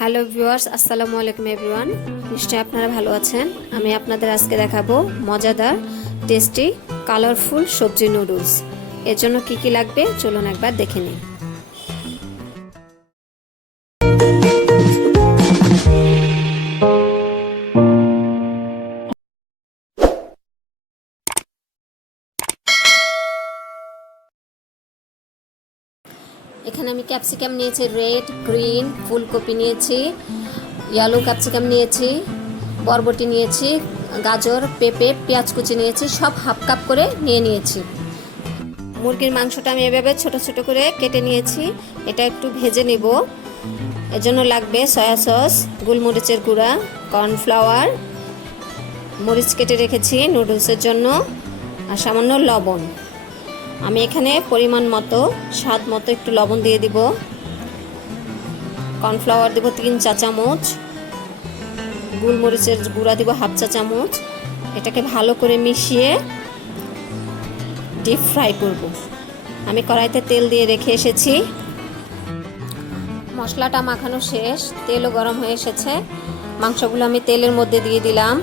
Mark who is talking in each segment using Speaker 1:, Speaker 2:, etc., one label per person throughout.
Speaker 1: Hello viewers, আসসালামু আলাইকুম everyone. নিশ্চয়ই আপনারা ভালো আছেন। আমি আপনাদের আজকে দেখাবো মজাদার, টেস্টি, কালারফুল সবজি নুডলস। এর জন্য কী কী লাগবে? চলুন একবার দেখে নিই। এখানে আমি ক্যাপসিকাম নিয়েছি রেড গ্রিন ফুলকপি নিয়েছি ইয়েলো ক্যাপসিকাম নিয়েছি, বরবটি নিয়েছি, গাজর, পেঁপে, পেঁয়াজ কুচি নিয়েছি, সব হাফ কাপ করে নিয়ে নিয়েছি। মুরগির মাংসটা আমি এভাবে ছোট ছোট করে কেটে নিয়েছি, এটা একটু ভেজে নেব। এর জন্য লাগবে সয়া সস গোলমরিচের গুঁড়া কর্নফ্লাওয়ার মরিচ কেটে রেখেছি নুডলসের জন্য, আর সামান্য লবণ। আমি এখানে পরিমাণ মতো, স্বাদ মতো একটু লবণ দিয়ে দিব। কর্নফ্লাওয়ার দেবো তিন চা চামচ। গোলমরিচের গুঁড়া দিব হাফ চা চামচ। এটাকে ভালো করে মিশিয়ে ডিপ ফ্রাই করব। আমি কড়াইতে তেল দিয়ে রেখে এসেছি। মশলাটা মাখানো শেষ, তেলও গরম হয়ে এসেছে। মাংসগুলো আমি তেলের মধ্যে দিয়ে দিলাম।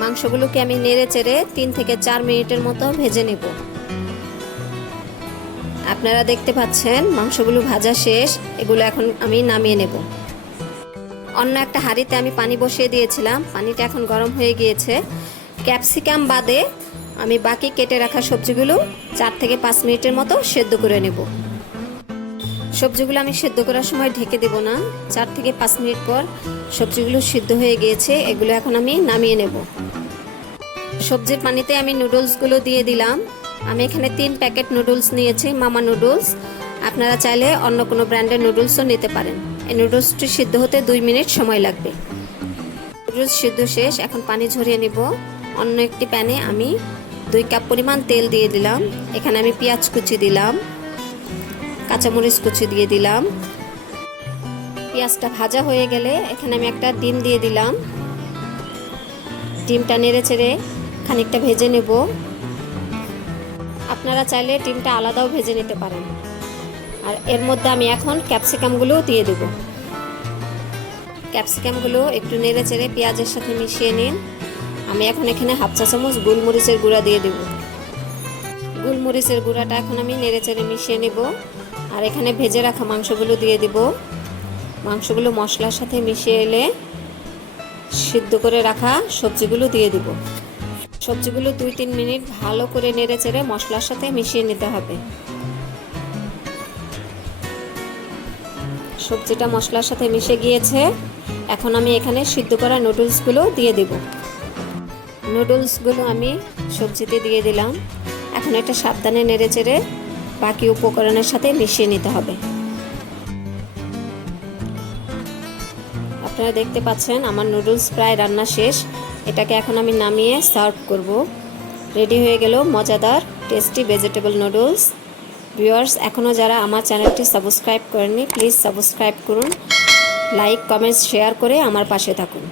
Speaker 1: মাংসগুলোকে আমি নেড়ে চেড়ে তিন থেকে চার মিনিটের মতো ভেজে নেব। আপনারা দেখতে পাচ্ছেন, মাংসগুলো ভাজা শেষ। এগুলো এখন আমি নামিয়ে নেব। অন্য একটা হাঁড়িতে আমি পানি বসিয়ে দিয়েছিলাম। পানিটা এখন গরম হয়ে গিয়েছে। ক্যাপসিকাম বাদে আমি বাকি কেটে রাখা সবজিগুলো চার থেকে পাঁচ মিনিটের মতো সেদ্ধ করে নেব। সবজিগুলো আমি সেদ্ধ করার সময় ঢেকে দেব না। চার থেকে পাঁচ মিনিট পর সবজিগুলো সিদ্ধ হয়ে গিয়েছে। এগুলো এখন আমি নামিয়ে নেব। সবজির পানিতে আমি নুডলসগুলো দিয়ে দিলাম। আমি এখানে তিন প্যাকেট নুডলস নিয়েছি, মামা নুডলস। আপনারা চাইলে অন্য কোনো ব্র্যান্ডের নুডলসও নিতে পারেন। এই নুডলসটি সিদ্ধ হতে দুই মিনিট সময় লাগবে। নুডলস সিদ্ধ শেষ, এখন পানি ঝরিয়ে নিব। অন্য একটি প্যানে আমি দুই কাপ পরিমাণ তেল দিয়ে দিলাম। এখানে আমি পেঁয়াজ কুচি দিলাম, কাঁচামরিচ কুচি দিয়ে দিলাম। পেঁয়াজটা ভাজা হয়ে গেলে এখানে আমি একটা ডিম দিয়ে দিলাম। ডিমটা নেড়ে চেড়ে খানিকটা ভেজে নেব। আপনারা চাইলে ডিমটা আলাদাও ভেজে নিতে পারেন। আর এর মধ্যে আমি এখন ক্যাপসিকামগুলো দিয়ে দেব। ক্যাপসিকামগুলো একটু নেড়ে চেড়ে পেঁয়াজের সাথে মিশিয়ে নিন। আমি এখন এখানে হাফ চা চামচ গোলমরিচের গুঁড়া দিয়ে দেব। গোলমরিচের গুঁড়াটা এখন আমি নেড়ে চেড়ে মিশিয়ে নেব। আর এখানে ভেজে রাখা মাংসগুলো দিয়ে দেব। মাংসগুলো মশলার সাথে মিশিয়ে এলে সিদ্ধ করে রাখা সবজিগুলো দিয়ে দিব। সবজিগুলো দুই তিন মিনিট ভালো করে নেড়ে চেড়ে মশলার সাথে মিশিয়ে নিতে হবে। সবজিটা মশলার সাথে মিশে গিয়েছে। এখন আমি এখানে সিদ্ধ করা নুডলসগুলো দিয়ে দেব। নুডলসগুলো আমি সবজিতে দিয়ে দিলাম। এখন এটা সাবধানে নেড়ে চেড়ে বাকি উপকরণের সাথে মিশিয়ে নিতে হবে। আপনারা দেখতে পাচ্ছেন, আমার নুডলস প্রায় রান্না শেষ। এটাকে এখন আমি নামিয়ে সার্ভ করব। রেডি হয়ে গেল মজাদার, টেস্টি ভেজিটেবল নুডলস। ভিউয়ার্স এখনও যারা আমার চ্যানেলটি সাবস্ক্রাইব করেনি প্লিজ সাবস্ক্রাইব করুন, লাইক, কমেন্টস, শেয়ার করে আমার পাশে থাকুন।